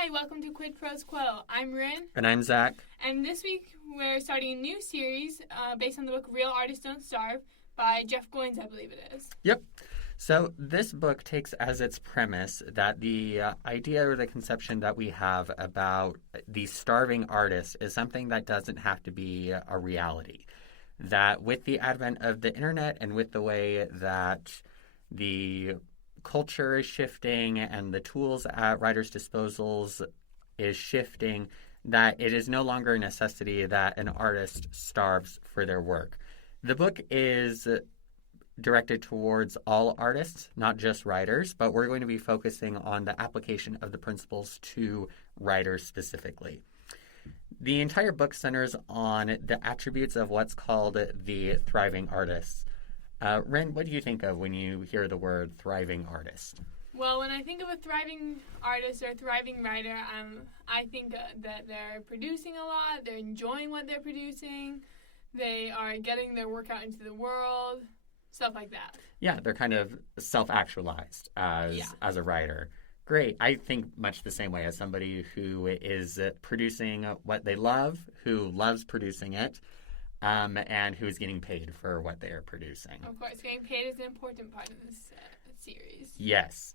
Hi, welcome to Quid Pros Quo. I'm Rin. And I'm Zac. And this week we're starting a new series based on the book Real Artists Don't Starve by Jeff Goins, I believe it is. Yep. So this book takes as its premise that the idea or the conception that we have about the starving artist is something that doesn't have to be a reality. That with the advent of the internet and with the way that the culture is shifting and the tools at writers' disposals is shifting, that it is no longer a necessity that an artist starves for their work. The book is directed towards all artists, not just writers, but we're going to be focusing on the application of the principles to writers specifically. The entire book centers on the attributes of what's called the thriving artists. Rin, what do you think of when you hear the word thriving artist? Well, when I think of a thriving artist or a thriving writer, I think that they're producing a lot, they're enjoying what they're producing, they are getting their work out into the world, stuff like that. Yeah, they're kind of self-actualized as a writer. Great. I think much the same way as somebody who is producing what they love, who loves producing it, and who's getting paid for what they are producing. Of course, getting paid is an important part of this series. Yes.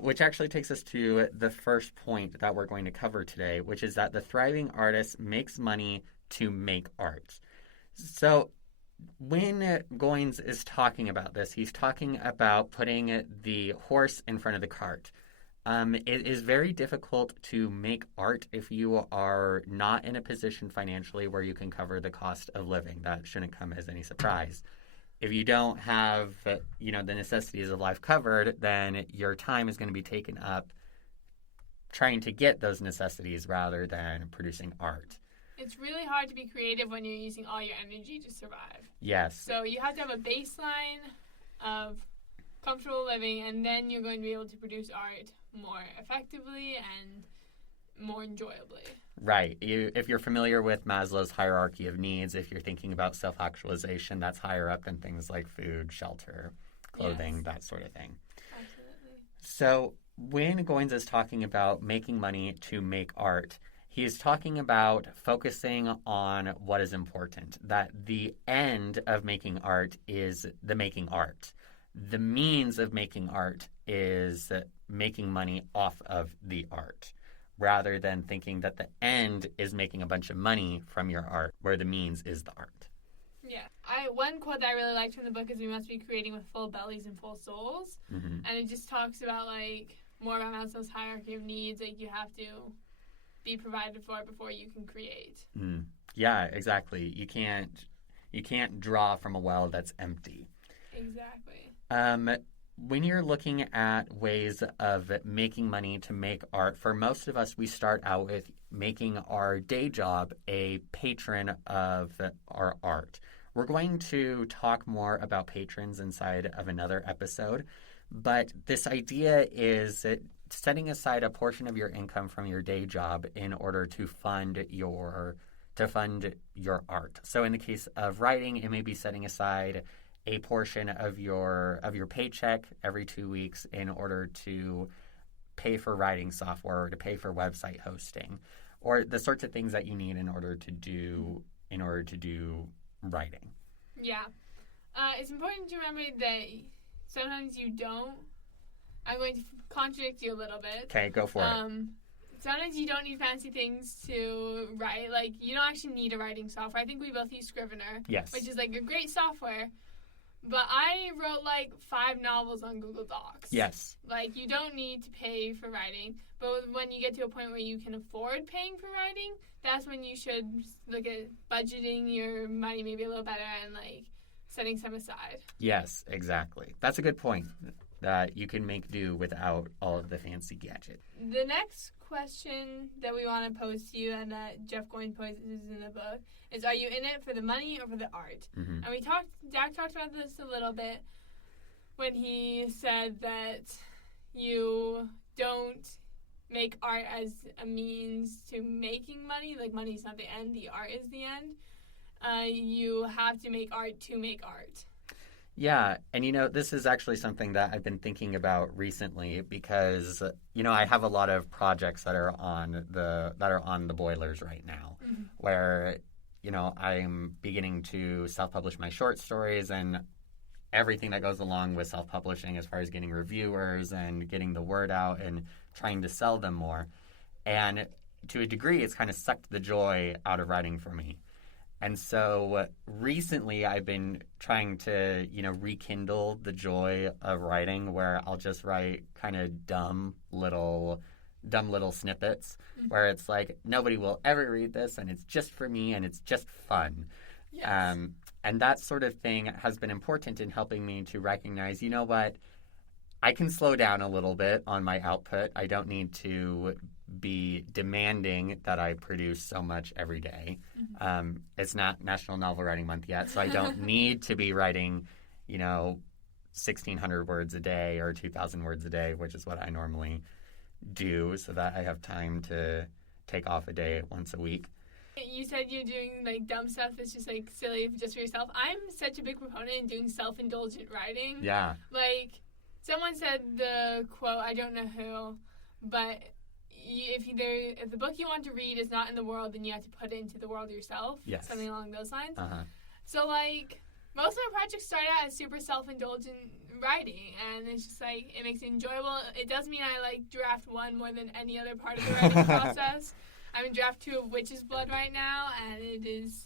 Which actually takes us to the first point that we're going to cover today, which is that the thriving artist makes money to make art. So when Goins is talking about this, he's talking about putting the horse in front of the cart. It is very difficult to make art if you are not in a position financially where you can cover the cost of living. That shouldn't come as any surprise. If you don't have, the necessities of life covered, then your time is going to be taken up trying to get those necessities rather than producing art. It's really hard to be creative when you're using all your energy to survive. Yes. So you have to have a baseline of comfortable living, and then you're going to be able to produce art more effectively and more enjoyably. Right. If you're familiar with Maslow's hierarchy of needs, if you're thinking about self-actualization, that's higher up than things like food, shelter, clothing, that sort of thing. Absolutely. So when Goins is talking about making money to make art, he's talking about focusing on what is important, that the end of making art is the making art. The means of making art is making money off of the art, rather than thinking that the end is making a bunch of money from your art, where the means is the art. Yeah. One quote that I really liked from the book is we must be creating with full bellies and full souls. Mm-hmm. And it just talks about, more about Maslow's hierarchy of needs. You have to be provided for before you can create. Mm. Yeah, exactly. You can't draw from a well that's empty. Exactly. When you're looking at ways of making money to make art, for most of us, we start out with making our day job a patron of our art. We're going to talk more about patrons inside of another episode, but this idea is setting aside a portion of your income from your day job in order to fund your art. So in the case of writing, it may be setting aside a portion of your paycheck every 2 weeks in order to pay for writing software or to pay for website hosting, or the sorts of things that you need in order to do writing. Yeah. It's important to remember that sometimes you don't. I'm going to contradict you a little bit. Okay, go for it. Sometimes you don't need fancy things to write. You don't actually need a writing software. I think we both use Scrivener. Yes. Which is a great software. But I wrote 5 novels on Google Docs. Yes. You don't need to pay for writing. But when you get to a point where you can afford paying for writing, that's when you should look at budgeting your money maybe a little better and setting some aside. Yes, exactly. That's a good point. That you can make do without all of the fancy gadget. The next question that we want to pose to you and that Jeff Goins poses in the book is, are you in it for the money or for the art? Mm-hmm. And Jack talked about this a little bit when he said that you don't make art as a means to making money. Money's not the end, the art is the end. You have to make art to make art. Yeah, and this is actually something that I've been thinking about recently because I have a lot of projects that are on the boilers right now, where I'm beginning to self-publish my short stories and everything that goes along with self-publishing as far as getting reviewers and getting the word out and trying to sell them more. And to a degree, it's kind of sucked the joy out of writing for me. And so recently I've been trying to, rekindle the joy of writing, where I'll just write kind of dumb little snippets where it's like, nobody will ever read this and it's just for me and it's just fun. Yes. And that sort of thing has been important in helping me to recognize, you know what, I can slow down a little bit on my output. I don't need to be demanding that I produce so much every day. It's not National Novel Writing Month yet, so I don't need to be writing, 1,600 words a day or 2,000 words a day, which is what I normally do, so that I have time to take off a day once a week. You said you're doing like dumb stuff that's just like silly just for yourself. I'm such a big proponent in doing self-indulgent writing. Yeah. Like someone said the quote, I don't know who, but if the book you want to read is not in the world, then you have to put it into the world yourself. Yes. Something along those lines. So like most of my projects start out as super self-indulgent writing, and it's just like it makes it enjoyable. It does mean I like draft 1 more than any other part of the writing process. I'm in draft 2 of Witch's Blood right now, and it is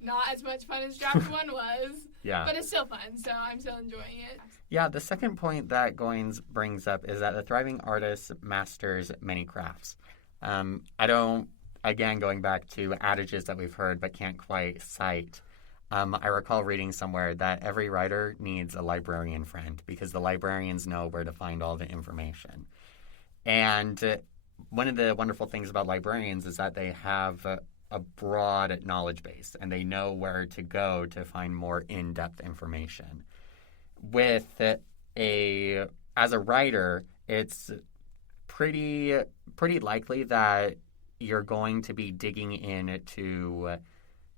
not as much fun as draft 1 was. Yeah. But it's still fun, so I'm still enjoying it. Yeah, the second point that Goins brings up is that the thriving artist masters many crafts. Again, going back to adages that we've heard but can't quite cite, I recall reading somewhere that every writer needs a librarian friend because the librarians know where to find all the information. And one of the wonderful things about librarians is that they have a broad knowledge base and they know where to go to find more in-depth information. As a writer, it's pretty likely that you're going to be digging into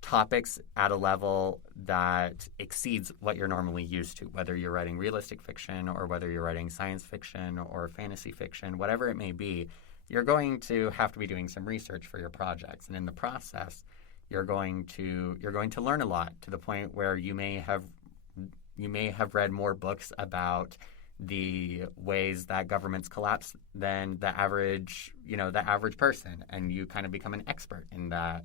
topics at a level that exceeds what you're normally used to, whether you're writing realistic fiction or whether you're writing science fiction or fantasy fiction, whatever it may be. You're going to have to be doing some research for your projects, and in the process, you're going to learn a lot to the point where you may have read more books about the ways that governments collapse than the average person, and you kind of become an expert in that.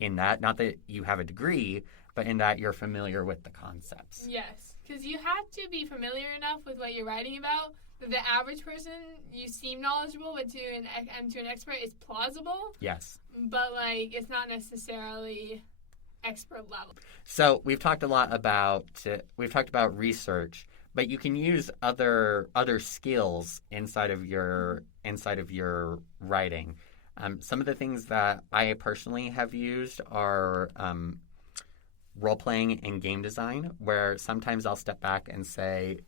Not that you have a degree, but in that you're familiar with the concepts. Yes, because you have to be familiar enough with what you're writing about. The average person, you seem knowledgeable, but to an expert, it's plausible. Yes. But, it's not necessarily expert level. So we've talked about research, but you can use other skills inside of your writing. Some of the things that I personally have used are role-playing and game design, where sometimes I'll step back and say,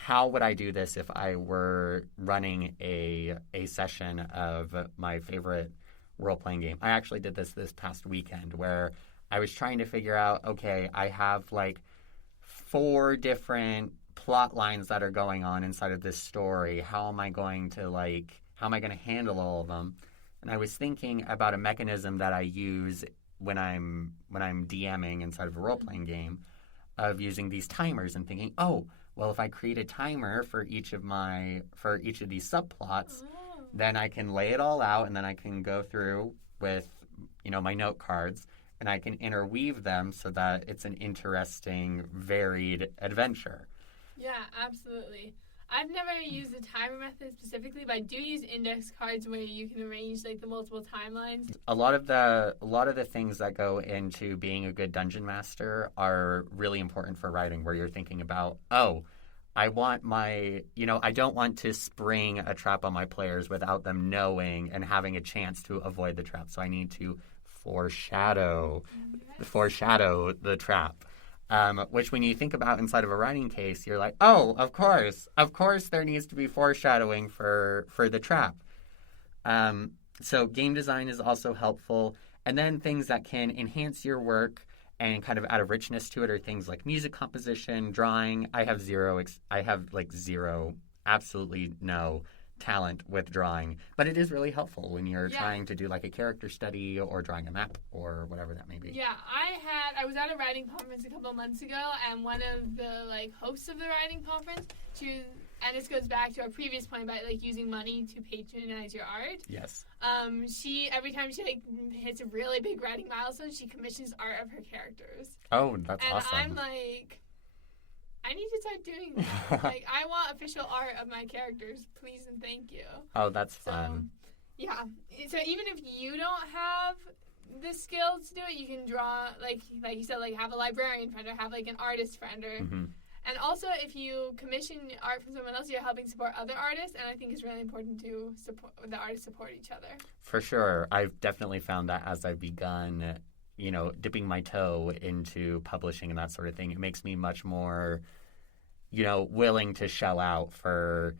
how would I do this if I were running a session of my favorite role-playing game? I actually did this past weekend where I was trying to figure out, okay, I have 4 different plot lines that are going on inside of this story. How am I going to handle all of them? And I was thinking about a mechanism that I use when I'm DMing inside of a role-playing game, of using these timers and thinking, oh, well, if I create a timer for each of these subplots, then I can lay it all out, and then I can go through with, my note cards, and I can interweave them so that it's an interesting, varied adventure. Yeah, absolutely. I've never used the timer method specifically, but I do use index cards where you can arrange the multiple timelines. A lot of the things that go into being a good dungeon master are really important for writing, where you're thinking about, I don't want to spring a trap on my players without them knowing and having a chance to avoid the trap. So I need to foreshadow the trap. Which when you think about inside of a writing case, you're like, oh, of course there needs to be foreshadowing for the trap. So game design is also helpful. And then things that can enhance your work and kind of add a richness to it are things like music composition, drawing. I have zero, absolutely no talent with drawing, but it is really helpful when you're trying to do like a character study or drawing a map or whatever that may be. Yeah, I was at a writing conference a couple of months ago, and one of the hosts of the writing conference, and this goes back to our previous point about using money to patronize your art. Yes. She every time she hits a really big writing milestone, she commissions art of her characters. Oh, that's awesome. And I'm like, I need to start doing that. I want official art of my characters, please and thank you. Oh, that's fun. Yeah. So even if you don't have the skill to do it, you can draw, like you said, have a librarian friend or have an artist friend. And also, if you commission art from someone else, you're helping support other artists, and I think it's really important to support the artists support each other. For sure. I've definitely found that as I've begun, dipping my toe into publishing and that sort of thing, it makes me much more, willing to shell out for,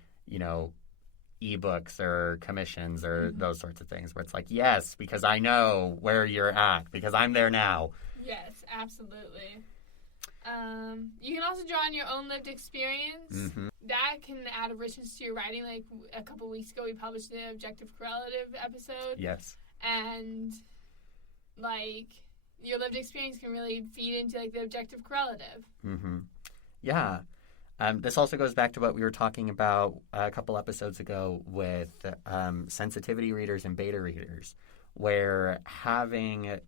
ebooks or commissions or those sorts of things where it's yes, because I know where you're at, because I'm there now. Yes, absolutely. You can also draw on your own lived experience. That can add a richness to your writing. A couple weeks ago, we published the objective correlative episode. Yes. And, your lived experience can really feed into, the objective correlative. Yeah. This also goes back to what we were talking about a couple episodes ago with sensitivity readers and beta readers, where having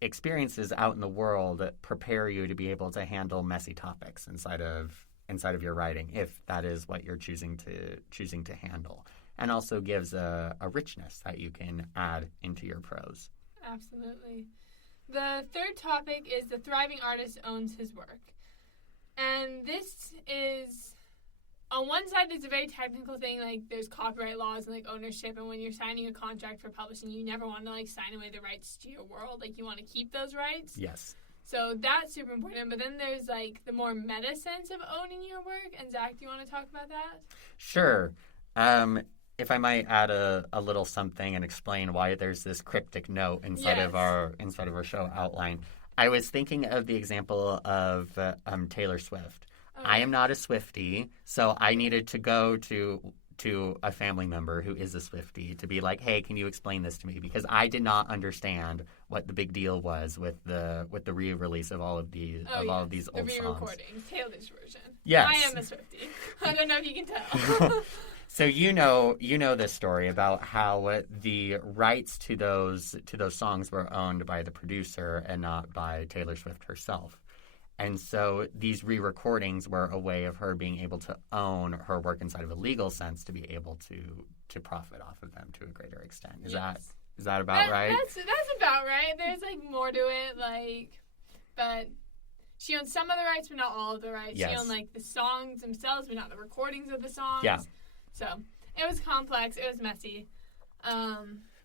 experiences out in the world prepare you to be able to handle messy topics inside of your writing, if that is what you're choosing to handle, and also gives a richness that you can add into your prose. Absolutely. The third topic is the thriving artist owns his work. And this is, on one side, there's a very technical thing, there's copyright laws and ownership, and when you're signing a contract for publishing, you never want to sign away the rights to your world. You want to keep those rights. Yes. So that's super important. But then there's the more meta sense of owning your work. And Zach, do you want to talk about that? Sure. If I might add a little something and explain why there's this cryptic note inside of our show outline. I was thinking of the example of Taylor Swift. Okay. I am not a Swiftie, so I needed to go to a family member who is a Swiftie to be like, hey, can you explain this to me? Because I did not understand what the big deal was with the re-release of all of these all of these old songs. The re-recordings, Taylor's version. Yes. I am a Swiftie. I don't know if you can tell. So you know this story about how the rights to those songs were owned by the producer and not by Taylor Swift herself. And so these re-recordings were a way of her being able to own her work inside of a legal sense to be able to profit off of them to a greater extent. Is that about right? That's about right. There's more to it, but she owns some of the rights, but not all of the rights. Yes. She owned the songs themselves, but not the recordings of the songs. Yeah. So it was complex. It was messy.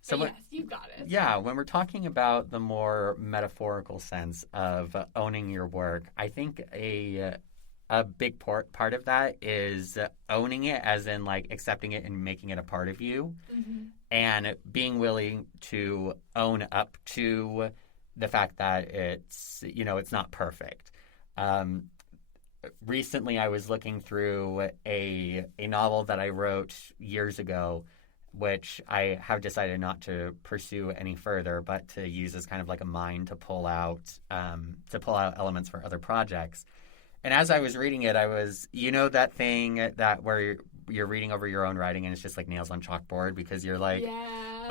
So yes, you got it. Yeah, when we're talking about the more metaphorical sense of owning your work, I think a big part of that is owning it, as in accepting it and making it a part of you, and being willing to own up to the fact that it's not perfect. Recently, I was looking through a novel that I wrote years ago, which I have decided not to pursue any further, but to use as kind of a mine to pull out elements for other projects. And as I was reading it, I was, that thing that where you're reading over your own writing and it's just nails on chalkboard because you're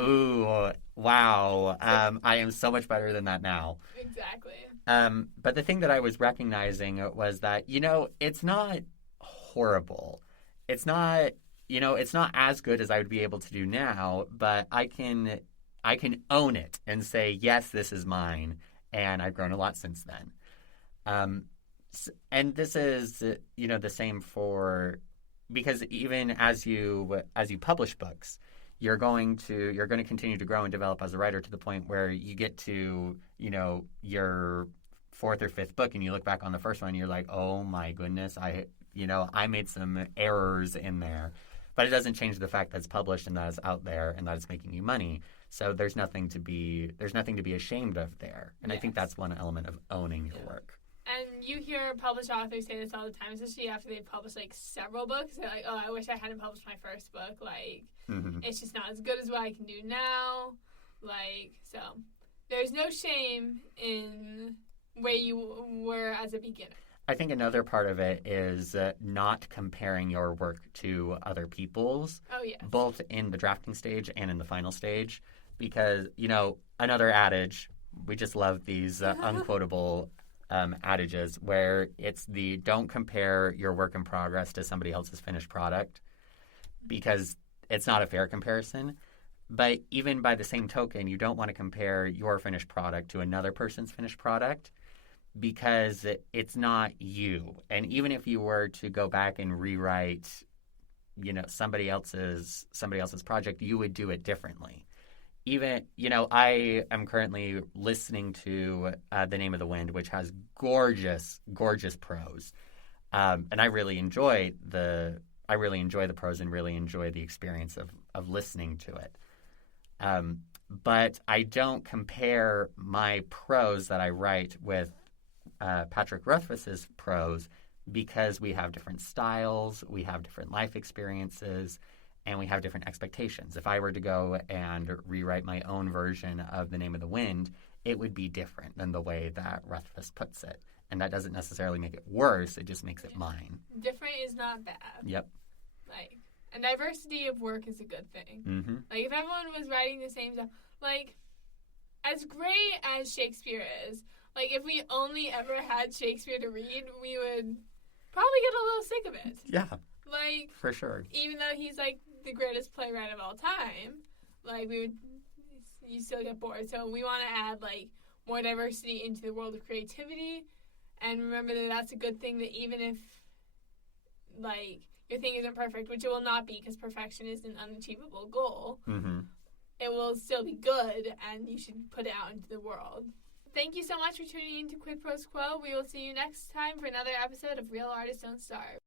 ooh, wow, I am so much better than that now. Exactly. But the thing that I was recognizing was that, it's not horrible. It's not, it's not as good as I would be able to do now, but I can own it and say, yes, this is mine. And I've grown a lot since then. And this is, the same because even as you publish books, you're going to continue to grow and develop as a writer to the point where you get to, your fourth or fifth book and you look back on the first one and you're like, oh my goodness, I made some errors in there. But it doesn't change the fact that it's published and that it's out there and that it's making you money. So there's nothing to be ashamed of there. And I think that's one element of owning your work. And you hear published authors say this all the time, especially after they've published like several books. They're like, "Oh, I wish I hadn't published my first book. Like, it's just not as good as what I can do now." Like, so there's no shame in where you were as a beginner. I think another part of it is not comparing your work to other people's, both in the drafting stage and in the final stage. Because, another adage, we just love these unquotable adages where it's the don't compare your work in progress to somebody else's finished product, because it's not a fair comparison. But even by the same token, you don't want to compare your finished product to another person's finished product, because it's not you. And even if you were to go back and rewrite, somebody else's project, you would do it differently. Even, I am currently listening to The Name of the Wind, which has gorgeous, gorgeous prose. And I really enjoy the prose and really enjoy the experience of listening to it. But I don't compare my prose that I write with Patrick Rothfuss's prose, because we have different styles, we have different life experiences, and we have different expectations. If I were to go and rewrite my own version of The Name of the Wind, it would be different than the way that Rothfuss puts it. And that doesn't necessarily make it worse, it just makes it mine. Different is not bad. Yep. And diversity of work is a good thing. Mm-hmm. Like, if everyone was writing the same stuff, like, as great as Shakespeare is, like, if we only ever had Shakespeare to read, we would probably get a little sick of it. Yeah. Like, for sure. Even though he's, like, the greatest playwright of all time, like, you still get bored. So we want to add, like, more diversity into the world of creativity. And remember that that's a good thing, that even if, like, your thing isn't perfect, which it will not be, because perfection is an unachievable goal, it will still be good, and you should put it out into the world. Thank you so much for tuning in to Quid Pro Quo. We will see you next time for another episode of Real Artists Don't Starve.